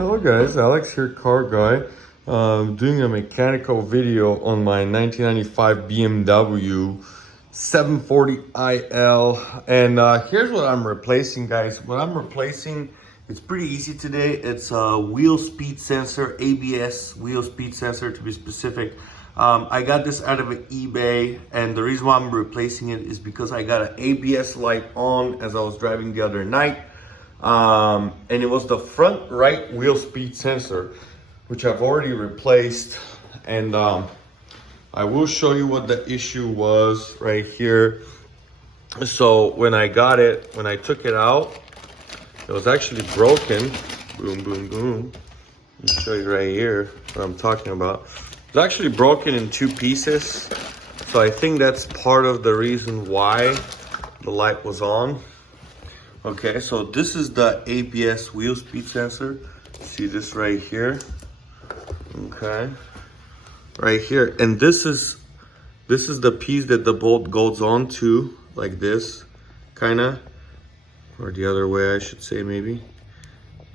Hello guys, Alex here, car guy. Doing a mechanical video on my 1995 BMW 740iL, and here's what I'm replacing, guys. What I'm replacing, it's pretty easy today. It's a wheel speed sensor, ABS wheel speed sensor to be specific. I got this out of eBay, and the reason why I'm replacing it is because I got an ABS light on as I was driving the other night. And it was the front right wheel speed sensor, which I've already replaced. And I will show you what the issue was right here. So when I took it out, it was actually broken. Boom, boom, boom. Let me show you right here what I'm talking about. It's actually broken in two pieces. So I think that's part of the reason why the light was on. Okay, so this is the ABS wheel speed sensor. See this right here? Okay, right here. And this is the piece that the bolt goes on to, like this, kinda, or the other way, I should say, maybe.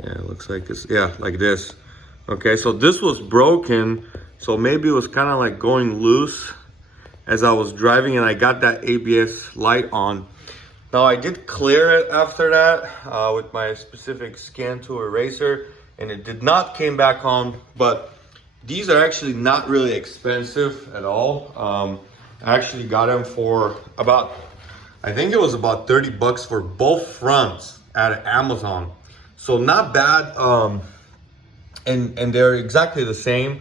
Yeah, it looks like this. Yeah, like this. Okay, so this was broken, so maybe it was kind of like going loose as I was driving, and I got that ABS light on. Now I did clear it after that with my specific scan tool eraser, and it did not came back on. But these are actually not really expensive at all. I actually got them for about, I think it was about 30 bucks for both fronts at Amazon. So not bad. And they're exactly the same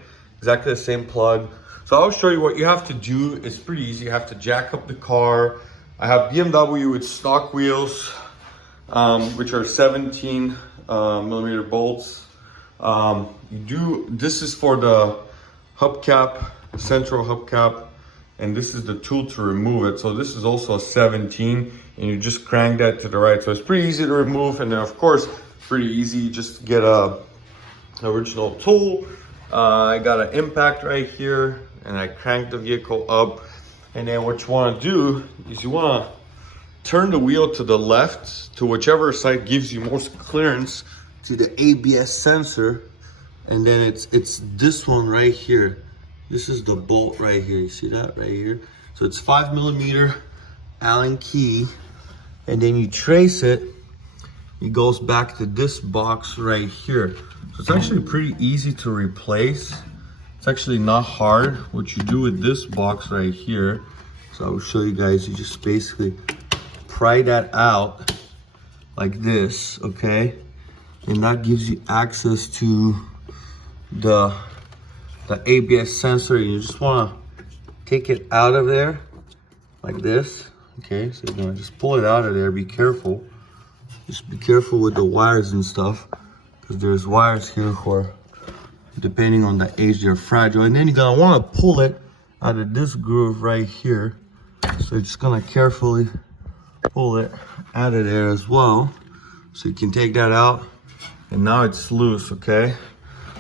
plug. So I'll show you what you have to do. It's pretty easy. You have to jack up the car. I have BMW with stock wheels, which are 17 millimeter bolts. This is for the hubcap, central hubcap, and this is the tool to remove it. So this is also a 17, and you just crank that to the right. So it's pretty easy to remove, and then of course, pretty easy just to get a original tool. I got an impact right here, and I cranked the vehicle up. And then what you want to do is you want to turn the wheel to the left, to whichever side gives you most clearance to the ABS sensor. And then it's this one right here. This is the bolt right here. You see that right here? So it's 5 millimeter Allen key. And then you trace it. It goes back to this box right here. So it's actually pretty easy to replace. It's actually not hard. What you do with this box right here, so I will show you guys, you just basically pry that out like this, okay? And that gives you access to the ABS sensor. You just wanna take it out of there like this, okay? So you're gonna just pull it out of there, be careful. Just be careful with the wires and stuff, because there's wires here for, depending on the age, they're fragile. And then you're gonna wanna pull it out of this groove right here. So you're just gonna carefully pull it out of there as well. So you can take that out, and now it's loose, okay?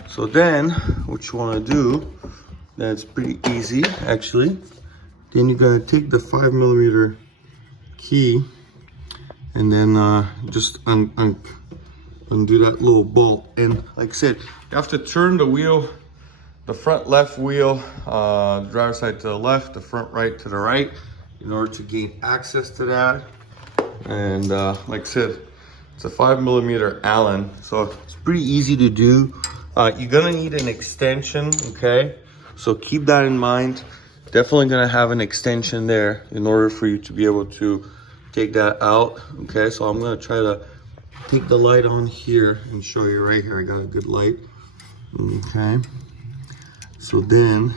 So then, what you wanna do, that's pretty easy, actually. Then you're gonna take the 5 millimeter key, and then just undo that little bolt. And like I said, you have to turn the wheel, the front left wheel, the driver's side to the left, the front right to the right, in order to gain access to that. And like I said, it's a 5 millimeter Allen, so it's pretty easy to do. You're gonna need an extension, okay? So keep that in mind. Definitely gonna have an extension there in order for you to be able to take that out, okay? So I'm gonna try to take the light on here and show you right here. I got a good light, okay? So then,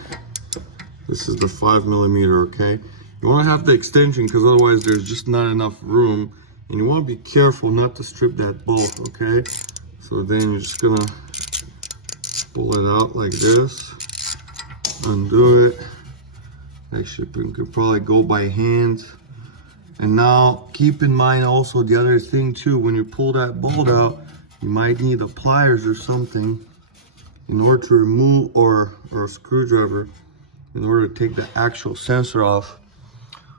this is the 5 millimeter, okay? You wanna have the extension, because otherwise there's just not enough room, and you wanna be careful not to strip that bolt, okay? So then you're just gonna pull it out like this, undo it. Actually, you could probably go by hand. And now keep in mind also the other thing too, when you pull that bolt out, you might need a pliers or something in order to remove, or a screwdriver in order to take the actual sensor off.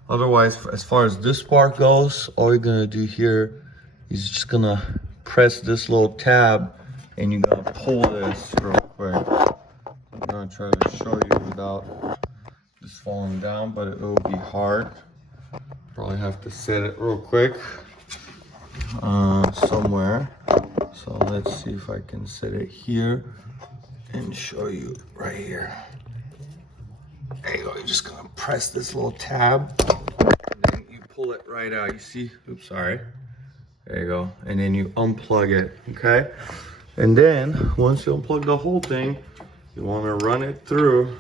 Otherwise, as far as this part goes, all you're gonna do here is just gonna press this little tab and you're gonna pull this real quick. I'm gonna try to show you without this falling down, but it will be hard. Probably have to set it real quick somewhere. So let's see if I can set it here and show you right here. There you go. You're just gonna press this little tab, and then you pull it right out. You see? Oops, sorry. There you go. And then you unplug it. Okay. And then once you unplug the whole thing, you want to run it through.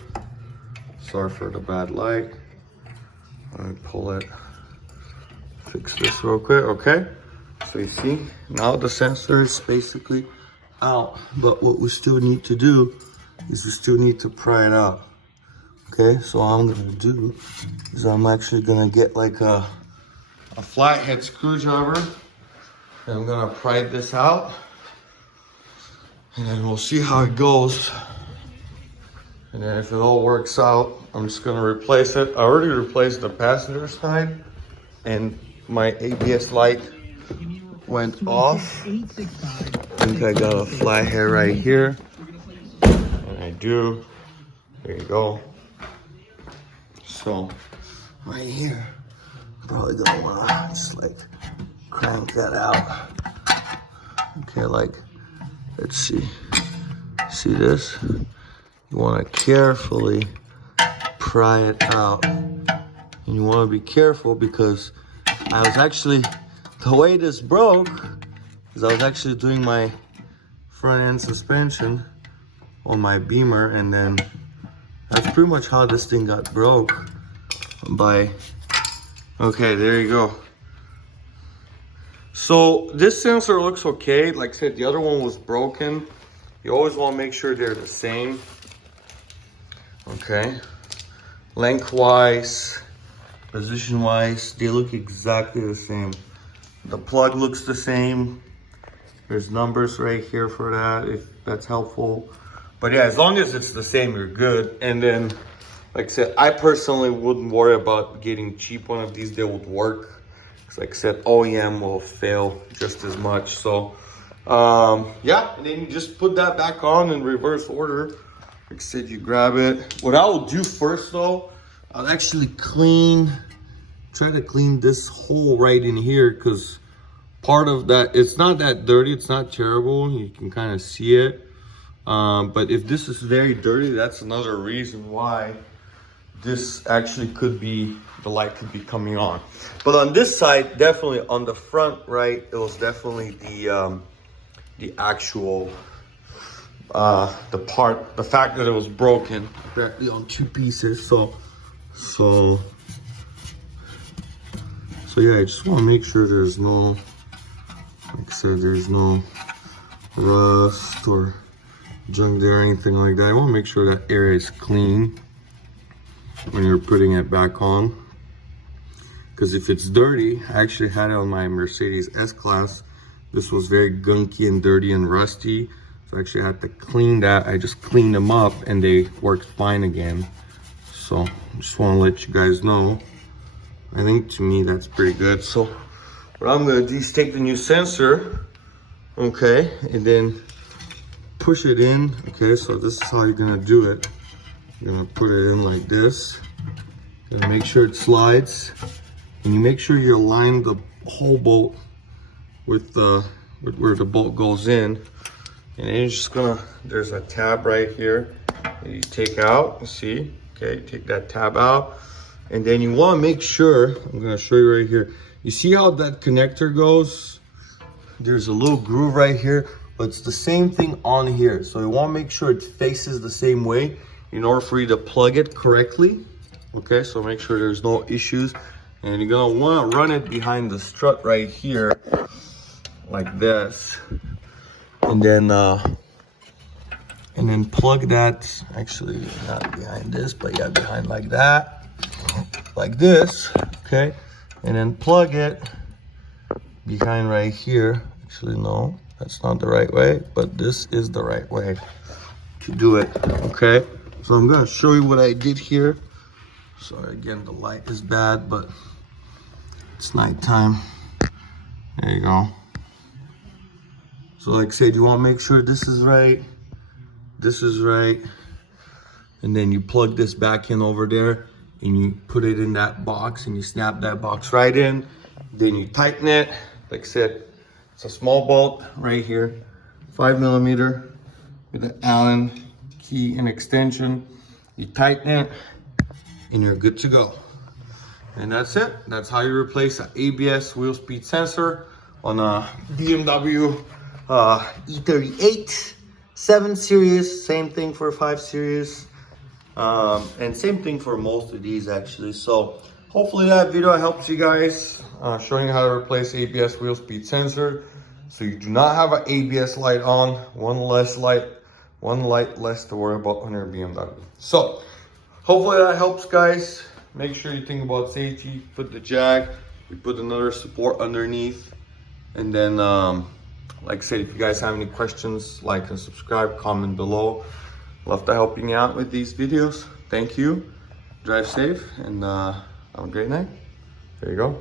Sorry for the bad light. Let me pull it. Fix this real quick. Okay. So you see, now the sensor is basically out. But what we still need to do is we still need to pry it out. Okay, so what I'm gonna do is I'm actually gonna get like a flathead screwdriver, and I'm gonna pry this out, and then we'll see how it goes. And then if it all works out, I'm just gonna replace it. I already replaced the passenger side, and my ABS light went off. I think I got a flathead right here, and I do. There you go. So right here, probably gonna wanna just like crank that out. Okay, like, let's see. See this? You wanna carefully pry it out. And you wanna be careful because I was actually, the way this broke is I was actually doing my front end suspension on my Beamer, and then that's pretty much how this thing got broke. Okay, there you go. So this sensor looks okay. Like I said, the other one was broken. You always want to make sure they're the same. Okay. Lengthwise, position-wise, they look exactly the same. The plug looks the same. There's numbers right here for that, if that's helpful. But yeah, as long as it's the same, you're good. And then, like I said, I personally wouldn't worry about getting cheap one of these. They would work. Because like I said, OEM will fail just as much. So, yeah, and then you just put that back on in reverse order. Like I said, you grab it. What I will do first though, I'll actually try to clean this hole right in here, because part of that, it's not that dirty, it's not terrible. You can kind of see it. But if this is very dirty, that's another reason why this actually could be, the light could be coming on. But on this side, definitely on the front right, it was definitely the actual, the fact that it was broken directly on two pieces. So yeah, I just want to make sure there's no, like I said, there's no rust or junk there or anything like that. I want to make sure that area is clean when you're putting it back on, because if it's dirty, I actually had it on my Mercedes S-Class. This was very gunky and dirty and rusty, so I actually had to clean that. I just cleaned them up and they worked fine again. So I just want to let you guys know. I think to me that's pretty good. So what I'm going to do is take the new sensor, okay, and then push it in. Okay, so this is how you're gonna do it. You're gonna put it in like this. You're gonna make sure it slides, and you make sure you align the whole bolt with where the bolt goes in. And then you're just gonna, there's a tab right here that you take out. See, okay, take that tab out, and then you want to make sure. I'm gonna show you right here. You see how that connector goes? There's a little groove right here. But it's the same thing on here. So you want to make sure it faces the same way in order for you to plug it correctly. Okay, so make sure there's no issues. And you're gonna want to run it behind the strut right here, like this. And then plug that, actually not behind this, but yeah, behind like that, like this, okay? And then plug it behind right here. Actually, no. That's not the right way, but this is the right way to do it, okay? So I'm gonna show you what I did here. So again, the light is bad, but it's nighttime. There you go. So So like I said, you want to make sure this is right, and then you plug this back in over there and you put it in that box and you snap that box right in. Then you tighten it. Like I said, it's a small bolt right here, 5mm with an Allen key and extension. You tighten it and you're good to go. And that's it. That's how you replace an ABS wheel speed sensor on a BMW E38 7 Series. Same thing for 5 Series. And same thing for most of these actually. So hopefully that video helps you guys, showing you how to replace ABS wheel speed sensor. So you do not have an ABS light on, one light less to worry about on your BMW. So hopefully that helps, guys. Make sure you think about safety. Put the jag, we put another support underneath. And then, like I said, if you guys have any questions, like and subscribe, comment below. Love to helping you out with these videos. Thank you. Drive safe and have a great night. There you go.